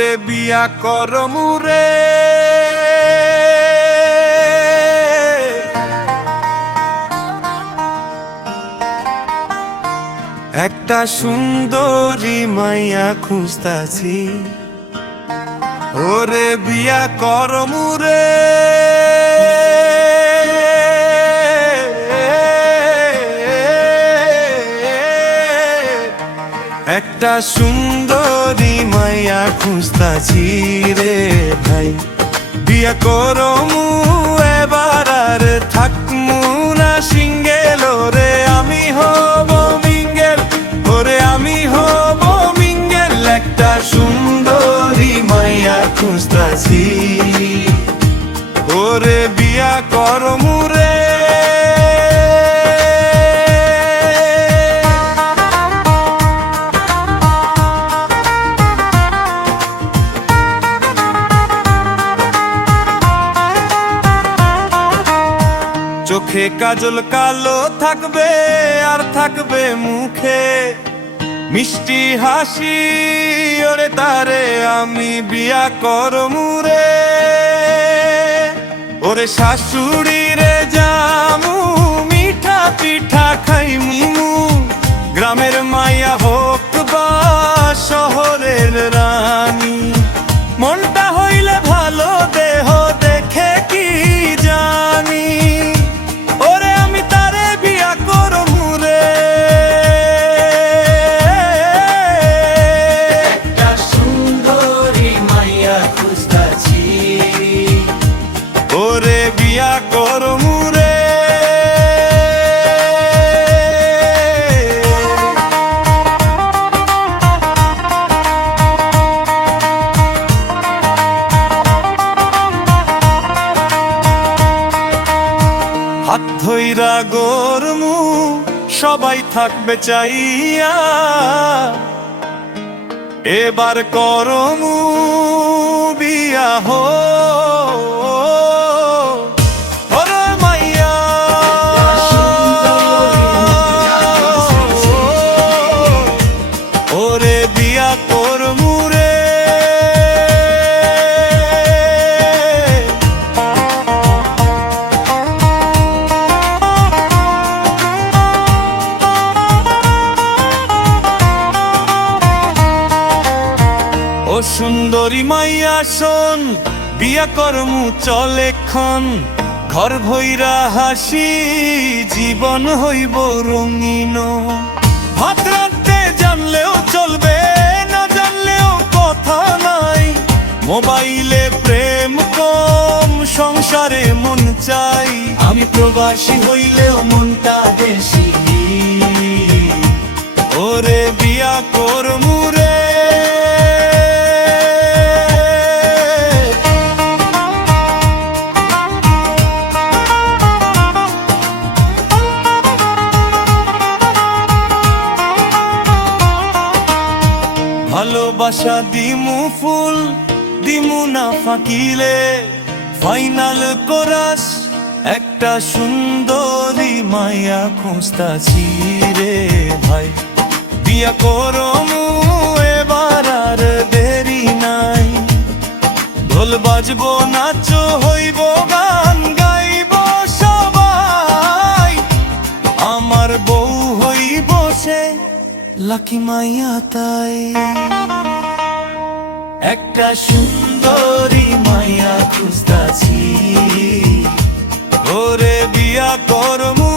ওরে বিয়া করমুরে একটা সুন্দরী মাইয়া খুঁজতাছি ওরে বিয়া করমুরে একটা সুন্দরী মাইয়া খুঁজতাছি রে ভাই বিয়া করমু এবার আর থাকমু না সিঙ্গেল ওরে আমি হব মিঙ্গেল ওরে আমি হব মিঙ্গেল একটা সুন্দরী মাইয়া খুঁজতাছি ওরে বিয়া করমু রে চোখে কাজল কালো থাকবে আর থাকবে মুখে মিষ্টি হাসি ওরে তারে আমি বিয়া করমু রে ওরে শাশুড়ি রে জামু মিঠা পিঠা খাইমু গ্রামের মাইয়া হোক বা শহরের রানী মনটা হইলে ভালো দেহ দেখে কি জানি ওরে আমি তারে বিয়া করমু রে একটা সুন্দরী মাইয়া খুঁজতাছি ওরে বিয়া করমু রে হাত ধইরা গরমু সবাই থাকবে চাইয়া এবার করমু বিয়া হো ওরে মাইয়া ওরে বিয়া করমু রে ও সুন্দরী মাইয়া শোন বিয়া করমু চলে ক্ষণ ঘর ভৈরা হাসি জীবন হইব রঙিন ভাত রাঁধতে জানলেও চলবে না জানলেও কথা নাই মোবাইলে প্রেম কম সংসারে মন চাই আমি প্রবাসী হইলেও মনটা দেশি ওরে বিয়া করমু রে ভালোবাসা দিমু ফুল দিমু না ফাকিলে ফাইনাল কোরাস একটা সুন্দরী মাইয়া খুঁজতাছি রে ভাই বিয়া করমু এবার আর দেরি নাই ঢোল বাজবো নাচো হইব গান গাইব সবাই আমার বউ হইব সে লাকি মাইয়া তাই একটা সুন্দরী মাইয়া খুঁজতাছি ওরে বিয়া করমু